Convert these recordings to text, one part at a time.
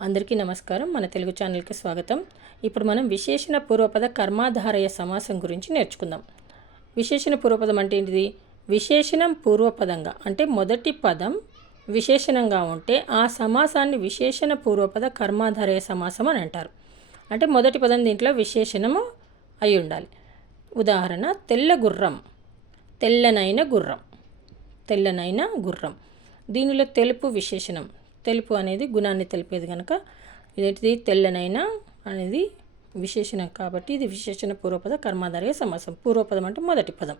అందరికీ నమస్కారం. మన తెలుగు ఛానల్కి స్వాగతం. ఇప్పుడు మనం విశేషణ పూర్వపద కర్మాధారయ సమాసం గురించి నేర్చుకుందాం. విశేషణ పూర్వపదం అంటే ఏంటిది? విశేషణం పూర్వపదంగా అంటే మొదటి పదం విశేషణంగా ఉంటే ఆ సమాసాన్ని విశేషణ పూర్వపద కర్మాధారయ సమాసం అని అంటారు. అంటే మొదటి పదం దీంట్లో విశేషణము అయి ఉండాలి. ఉదాహరణ తెల్ల గుర్రం తెల్లనైన గుర్రం తెల్లనైన గుర్రం. దీనిలో తెలుపు విశేషణం తెలుపు అనేది గుణాన్ని తెలిపేది కనుక ఇదేంటిది? తెల్లనైన అనేది విశేషణం కాబట్టి ఇది విశేషణ పూర్వపద కర్మాధారయ సమాసం పూర్వపదం అంటే మొదటి పదం.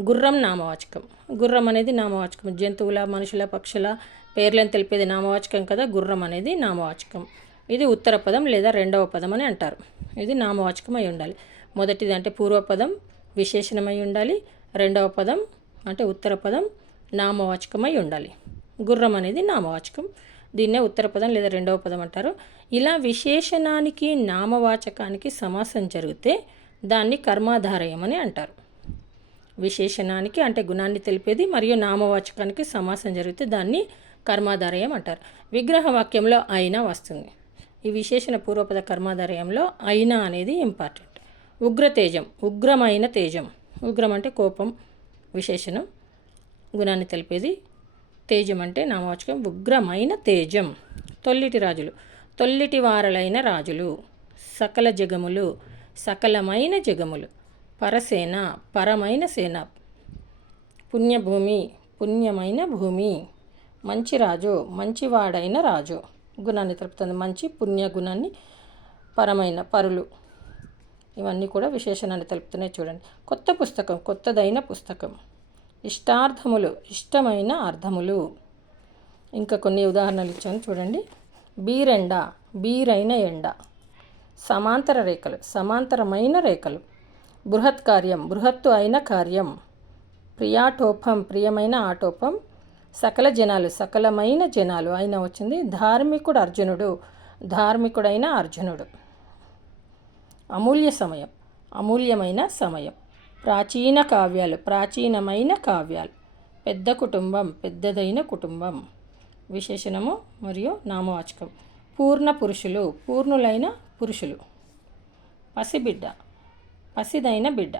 గుర్రం నామవాచకం. గుర్రం అనేది నామవాచకం. జంతువుల మనుషుల పక్షుల పేర్లను తెలిపేది నామవాచకం కదా? గుర్రం అనేది నామవాచకం. ఇది ఉత్తర పదం లేదా రెండవ పదం అని అంటారు. ఇది నామవాచకం అయి ఉండాలి. మొదటిది అంటే పూర్వపదం విశేషణమై ఉండాలి. రెండవ పదం అంటే ఉత్తర పదం నామవాచకమై ఉండాలి. గుర్రం అనేది నామవాచకం. దీన్నే ఉత్తర పదం లేదా రెండవ పదం అంటారు. ఇలా విశేషణానికి నామవాచకానికి సమాసం జరిగితే దాన్ని కర్మాధారయం అని అంటారు. విశేషణానికి అంటే గుణాన్ని తెలిపేది మరియు నామవాచకానికి సమాసం జరిగితే దాన్ని కర్మాధారయం అంటారు. విగ్రహ వాక్యంలో అయినా వస్తుంది. ఈ విశేషణ పూర్వపద కర్మాధారయంలో అయినా అనేది ఇంపార్టెంట్. ఉగ్రతేజం ఉగ్రమైన తేజం. ఉగ్రం అంటే కోపం విశేషణం గుణాన్ని తెలిపేది తేజం అంటే నామవాచకం. ఉగ్రమైన తేజం. తొల్లిటి రాజులు. తొల్లిటి వారలైన రాజులు. సకల జగములు. సకలమైన జగములు. పరసేన. పరమైన సేన. పుణ్యభూమి. పుణ్యమైన భూమి. మంచి రాజు. మంచివాడైన రాజు. గుణాన్ని తెలుపుతుంది. మంచి పుణ్య గుణాన్ని పరమైన పరులు. ఇవన్నీ కూడా విశేషణాన్ని తెలుపుతున్నాయి చూడండి. కొత్త పుస్తకం. కొత్తదైన పుస్తకం. ఇష్టార్థములు ఇష్టమైన అర్థములు. ఇంకా కొన్ని ఉదాహరణలు ఇచ్చాను చూడండి. బీరెండ బీరైన ఎండ. సమాంతర రేఖలు సమాంతరమైన రేఖలు. బృహత్ కార్యం బృహత్తు అయిన కార్యం. ప్రియాటోపం ప్రియమైన ఆటోపం. సకల జనాలు సకలమైన జనాలు అయిన వచ్చింది. ధార్మికుడు అర్జునుడు ధార్మికుడైన అర్జునుడు. అమూల్య సమయం అమూల్యమైన సమయం. ప్రాచీన కావ్యాలు ప్రాచీనమైన కావ్యాలు. పెద్ద కుటుంబం పెద్దదైన కుటుంబం. విశేషణము మరియు నామవాచకం. పూర్ణ పురుషులు పూర్ణులైన పురుషులు. పసిబిడ్డ పసిదైన బిడ్డ.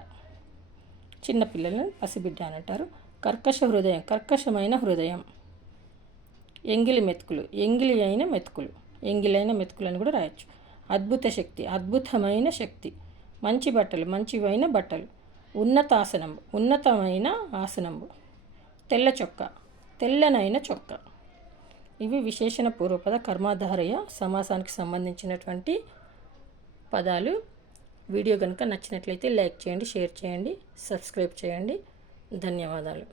చిన్నపిల్లలను పసిబిడ్డ అని అంటారు. కర్కశ హృదయం కర్కశమైన హృదయం. ఎంగిలి మెతుకులు ఎంగిలి అయిన మెతుకులు. ఎంగిలైన మెతుకులు అని కూడా రాయొచ్చు. అద్భుత శక్తి అద్భుతమైన శక్తి. మంచి బట్టలు మంచివైన బట్టలు. ఉన్నతాసనం ఉన్నతమైన ఆసనము తెల్ల చొక్క తెల్లనైన చొక్క. ఇవి విశేషణ పూర్వపద కర్మాధారయ సమాసానికి సంబంధించినటువంటి పదాలు. వీడియో కనుక నచ్చినట్లయితే లైక్ చేయండి షేర్ చేయండి సబ్స్క్రైబ్ చేయండి. ధన్యవాదాలు.